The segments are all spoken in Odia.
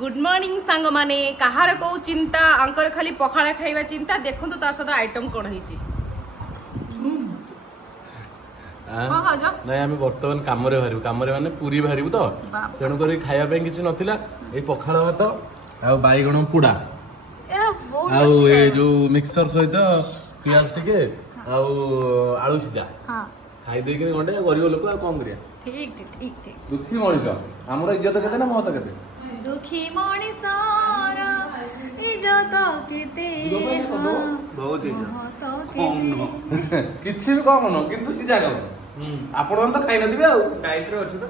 गुड मॉर्निंग सांग माने कहार को चिंता अंकर खाली पखाड़ा खाइबा चिंता देखो तो सहित आइटम कौन होइची ନାଇଁ ଆମେ ବର୍ତ୍ତମାନ କାମରେ ମାନେ ପୁରୀ ବାହାରିବୁ ତ ତେଣୁ କରି ଖାଇବା ପାଇଁ କିଛି ନଥିଲା ଏଇ ପଖାଳ ଭାତ ଆଉ ବାଇଗଣ ପୋଡା ଆଉ ଏ ଯୋଉ ମିକ୍ସଚର ସହିତ ପିଆଜ ଟିକେ ଆଉ ଆଳୁ ସିଝା ଖାଇ ଦେଇକି ଗଣ୍ଡେ ଗରିବ ଲୋକ ଆଉ କଣ କରିବା। ठीक ठीक ठीक ठीक ଦୁଃଖୀ ମଣିଷ ଆମର ଇଜ୍ଜତ କେତେ ନା ମହତ କେତେ दुखी मଣିଷର ଇଜ୍ଜତ କେତେ ବହୁତ କିଛି ବି କମ ନୁହଁ କିନ୍ତୁ ସିଝା କମ ଆପଣ ତ ଖାଇନଥିବେ ଆଉ ଡାଇଟରେ ଅଛି ତ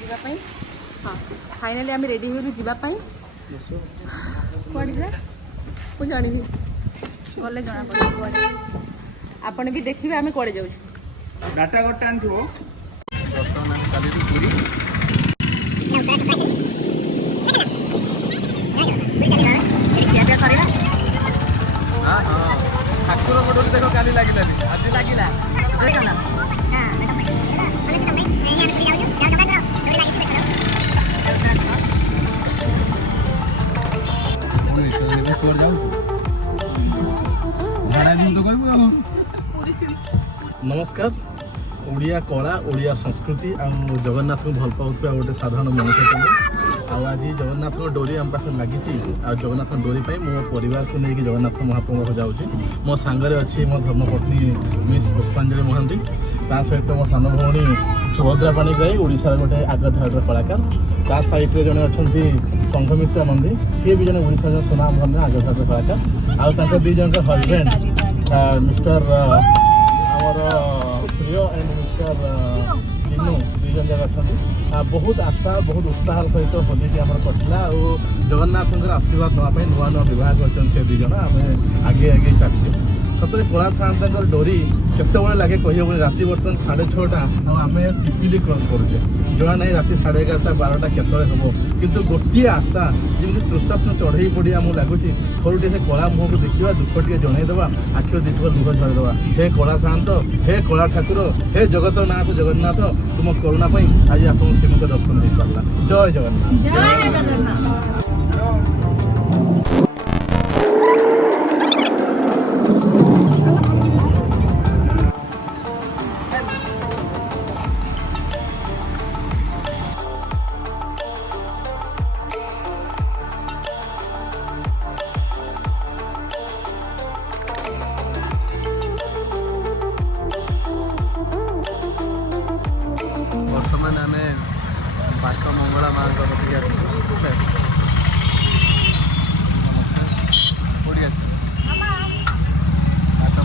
ଯିବା ପାଇଁ ହଁ ଫାଇନାଲି ଆମେ ରେଡି ହେଇଗଲୁ ଯିବା ପାଇଁ କୁଆଡ଼େ ଯିବା ମୁଁ ଜାଣିନି ଗଲେ ଜଣା ପଡ଼ିବ କୁଆଡ଼େ ଆପଣ ବି ଦେଖିବେ ଆମେ କୁଆଡ଼େ ଯାଉଛୁ ଡାଟା ଗୋଟେ ଆଣିଥିବ ବର୍ତ୍ତମାନ ଆମେ ଚାଲିଛୁ ପୁରୀ ଠାକୁରଙ୍କ ଡୋରି ଦେଖ କାଲି ଲାଗିଲାନି ଆଜି ଲାଗିଲା नमस्कार ओडिया कला ओडिया संस्कृति और जगन्नाथ को भल पाऊा गोटे साधारण मनुष्य आज जगन्नाथ डोरी आम पाखे लगी जगन्नाथ डोरी मो परिवार को लेकिन जगन्नाथ महाप्रभु को जाऊँगी मो सांगरे अच्छी मो धर्मपत्नी मिस पुष्पांजलि महांती ता सहित मो सान भौणी सुभद्रा पाणिग्राही ओडिशार गोटे आगधार कलाकार ता साइड जड़े अच्छा संघमित्रा नंदी सी भी जन ओडिशा सुनाम धन्य आगधार कलाकार आउ दी जन हजबैंड मिस्टर आमर प्रिय एंड मिस्टर जिन्नू दुईजन जाक अच्छा बहुत आशा बहुत उत्साह सहित होली कटिला और जगन्नाथ आशीर्वाद नापी नुआ नुआ बह कर दुईज आम आगे आगे चलचे सतरे कला साता डोरी केत लगे कह राति बर्तमान 6:30 आम पिपिली क्रॉस करुचे जहाँ ना राति 11:30 12टा केत हम कितु गोटे आशा जमी प्रशासन चढ़ई पड़ी आमको लगुच थोड़े से कला मुह को देखा दुख टे जनईदेवा आखिर दिखा लुह झड़देवा हे कला सात हे कला ठाकुर हे जगत नाथ जगन्नाथ तुम करुणा आज आप श्रीमुख दर्शन हो पारा जय जगन्नाथ जय जगन्नाथ बर्तमान आम बाट मंगला माँ बाट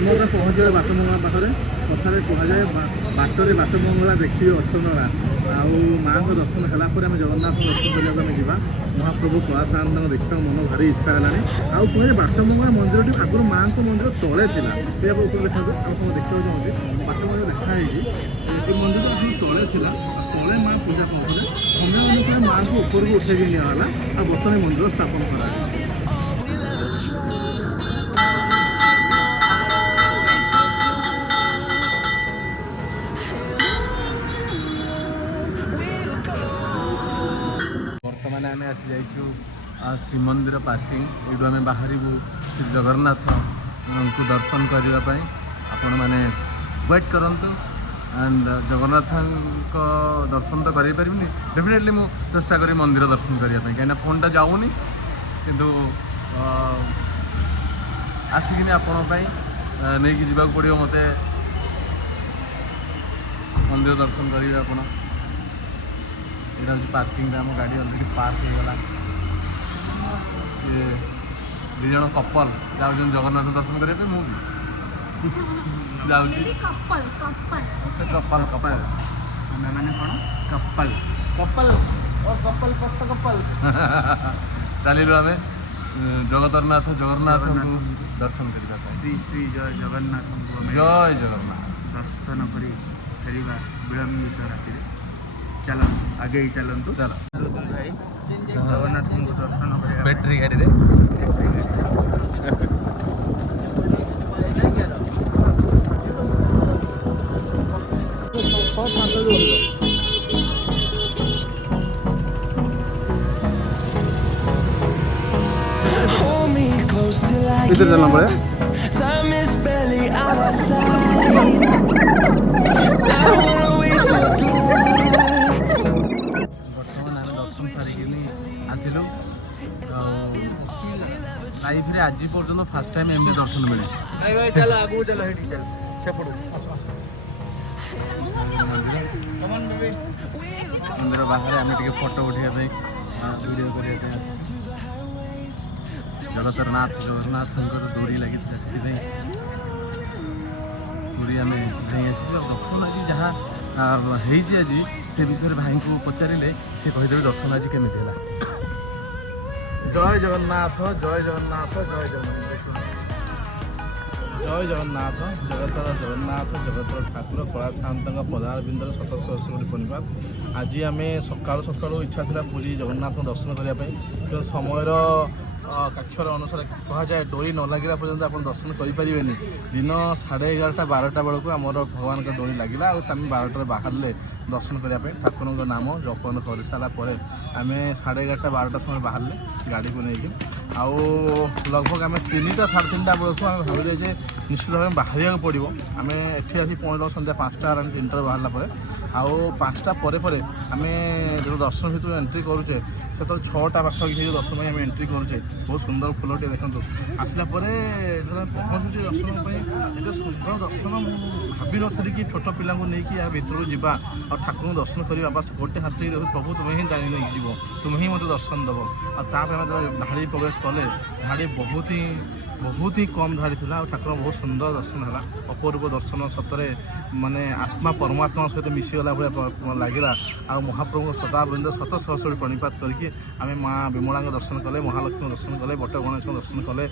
मंगला पहुँचे बाट मंगला पाखे कथार कहुए बाटरे बाट मंगला देखिए अचनरा आउ माँ को दर्शन है जगन्नाथ दर्शन करने जा महाप्रभु कला सात देखा मन भारी इच्छा है आउ कहे बाटमंगला मंदिर आगुरी माँ को मंदिर तले था देखा देखा चाहते बाटमंगला देखाई मंदिर तले था तले माँ पूजा करते समय अनुसार माँ को ऊपर को उठे निगला आ बर्तमान मंदिर स्थापन करा बर्तमान आम आसी जाइए श्रीमंदिर पार्किंग यू आम बाहर श्री जगन्नाथ को दर्शन करने आपण मैंने वेट करंतु एंड जगन्नाथ को दर्शन तो करें डेफिनेटली मु चेष्टा करी मंदिर दर्शन करने कहीं फोन टा जाऊनी किंतु आसिक आपण नहीं जावाक पड़ो मत मंदिर दर्शन करेंगे आप यहाँ हूँ पार्किंग आम गाड़ी अलरेडी पार्क होगा ये दुज कपल जाऊँ जगन्नाथ दर्शन करने मुझे कपल कपल कपल मैंने कौन कपल कपल और कपल पक्ष कपल चलू आम जगतरनाथ जगन्नाथ दर्शन करने श्री श्री जय जगन्नाथ जय जगन्नाथ दर्शन कर विलंबित राति चलो आगे ही चलतु चलो भाई जगन्नाथ को दर्शन कर बैटरी गाड़ी ଭିତରେ ଚାଲନା ପଳେ Time is barely on our side. I don't wanna waste what's left. ବର୍ତ୍ତମାନ ଆମେ ଦର୍ଶନ ସାରିକିନି ଆସିଲୁ ଲାଇଫରେ ଆଜି ପର୍ଯ୍ୟନ୍ତ ଫାର୍ଷ୍ଟ ଟାଇମ୍ ଏମିତି ଦର୍ଶନ ମିଳେ ଭାଇ ଭାଇ ଚାଲ ଆଗକୁ ଚାଲ ହେଠି ଚାଲ ସେପଟୁ ମନ୍ଦିର ବାହାରେ ଆମେ ଟିକେ ଫଟୋ ଉଠାଇବା ପାଇଁ ଭିଡ଼ିଓ କରିବା ପାଇଁ ଜଗତର ନାଥ ଜଗନ୍ନାଥଙ୍କର ଡୋରି ଲାଗିଥିଲା ସେଥିପାଇଁ ପୁରୀ ଆମେ ଯାଇ ଆସିଲୁ। ଆଉ ଦର୍ଶନ ଆଜି ଯାହା ହେଇଛି ଆଜି ସେ ବିଷୟରେ ଭାଇଙ୍କୁ ପଚାରିଲେ ସେ କହିଦେବେ ଦର୍ଶନ ଆଜି କେମିତି ହେଲା। ଜୟ ଜଗନ୍ନାଥ ଜୟ ଜଗନ୍ନାଥ ଜୟ ଜଗନ୍ନାଥ ଜୟ ଜଗନ୍ନାଥ ଜଗତର ଜଗନ୍ନାଥ ଜଗତର ଠାକୁର କଳା ସାନ୍ତଙ୍କ ପଦାର ବିନ୍ଦର ଶତ ସହସ୍ର କୋଟି ପରିବାର। ଆଜି ଆମେ ସକାଳୁ ସକାଳୁ ଇଚ୍ଛା ଥିଲା ପୁରୀ ଜଗନ୍ନାଥଙ୍କ ଦର୍ଶନ କରିବା ପାଇଁ କିନ୍ତୁ ସମୟର କାକ୍ଷର ଅନୁସାରେ କୁହାଯାଏ ଡୋରି ନ ଲାଗିଲା ପର୍ଯ୍ୟନ୍ତ ଆପଣ ଦର୍ଶନ କରିପାରିବେନି। ଦିନ 11:30 12ଟା ବେଳକୁ ଆମର ଭଗବାନଙ୍କ ଡୋରି ଲାଗିଲା ଆଉ ଆମେ 12ଟାରେ ବାହାରିଲେ ଦର୍ଶନ କରିବା ପାଇଁ ଠାକୁରଙ୍କ ନାମ ଜପନ କରିସାରିଲା ପରେ ଆମେ 11:30 12ଟା ସମୟରେ ବାହାରିଲେ ଗାଡ଼ିକୁ ନେଇକି। ଆଉ ଲଗଭଗ ଆମେ 3ଟା 3:30 ବେଳକୁ ଆମେ ଭାବିଲେ ଯେ ନିଶ୍ଚିତ ଭାବେ ବାହାରିବାକୁ ପଡ଼ିବ। ଆମେ ଏଠି ଆସି ପହଞ୍ଚିଲୁ ସନ୍ଧ୍ୟା 5ଟା ହେଲାଣି 3ଟାରେ ବାହାରିଲା ପରେ। ଆଉ 5ଟା ପରେ ଆମେ ଯେଉଁ ଦର୍ଶନ ଭିତରୁ ଏଣ୍ଟ୍ରି କରୁଛେ ସେତେବେଳେ 6ଟା ପାଖାପାଖି ହେଇ ଦର୍ଶନ ପାଇଁ ଆମେ ଏଣ୍ଟ୍ରି କରୁଛେ। ବହୁତ ସୁନ୍ଦର ଫୁଲଟିଏ ଦେଖନ୍ତୁ। ଆସିଲା ପରେ ଯେତେବେଳେ ପହଞ୍ଚୁଛି ଦର୍ଶନ ପାଇଁ ଏତେ ସୁନ୍ଦର ଦର୍ଶନ ମୁଁ ଭାବିନଥିଲି କି ଛୋଟ ପିଲାଙ୍କୁ ନେଇକି ଏହା ଭିତରକୁ ଯିବା ଆଉ ଠାକୁରଙ୍କୁ ଦର୍ଶନ କରିବା। ବାସ୍ ଗୋଟେ ହାତରେ ପ୍ରଭୁ ତୁମେ ହିଁ ଜାଣି ନେଇକି ଯିବ, ତୁମେ ହିଁ ମୋତେ ଦର୍ଶନ ଦେବ। ଆଉ ତାପରେ ଆମେ ଯେତେବେଳେ ଧାଡ଼ି ପ୍ରବେଶ କଲେ ଧାଡ଼ି ବହୁତ ହିଁ କମ୍ ଧାଡ଼ି ଥିଲା ଆଉ ଠାକୁର ବହୁତ ସୁନ୍ଦର ଦର୍ଶନ ହେଲା। ଅପୂର୍ବ ଦର୍ଶନ ସତରେ ମାନେ ଆତ୍ମା ପରମାତ୍ମାଙ୍କ ସହିତ ମିଶିଗଲା ଭଳିଆ ଲାଗିଲା। ଆଉ ମହାପ୍ରଭୁଙ୍କ ସଦାବୃନ୍ଦ ଶତ ସହସ୍ର ପ୍ରଣିପାତ କରିକି ଆମେ ମା ବିମଳାଙ୍କ ଦର୍ଶନ କଲେ, ମହାଲକ୍ଷ୍ମୀଙ୍କ ଦର୍ଶନ କଲେ, ବଟ ଗଣେଶଙ୍କ ଦର୍ଶନ କଲେ,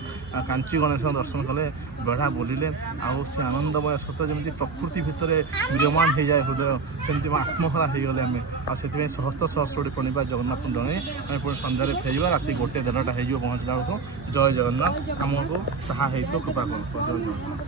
କାଞ୍ଚି ଗଣେଶଙ୍କ ଦର୍ଶନ କଲେ, ବେଢ଼ା ବୁଲିଲେ। ଆଉ ସେ ଆନନ୍ଦମୟ ସତ ଯେମିତି ପ୍ରକୃତି ଭିତରେ ବିରମାନ ହେଇଯାଏ ହୃଦୟ ସେମିତି ଆତ୍ମହରା ହେଇଗଲେ ଆମେ। ଆଉ ସେଥିପାଇଁ ସହସ୍ର ସହସ୍ର ପ୍ରଣିପାତ ଜଗନ୍ନାଥଙ୍କୁ ଜଣେଇ ଆମେ ପୁଣି ସନ୍ଧ୍ୟାରେ ଫେରିବା। ରାତି 1 1:30 ହେଇଯିବ ପହଞ୍ଚିଲା ବେଳକୁ। ଜୟ ଜଗନ୍ନାଥ ଆମକୁ ସାହା ହେଇଥିବ କୃପା କରୁଥିବ। ଜୟ ଜଗନ୍ନାଥ।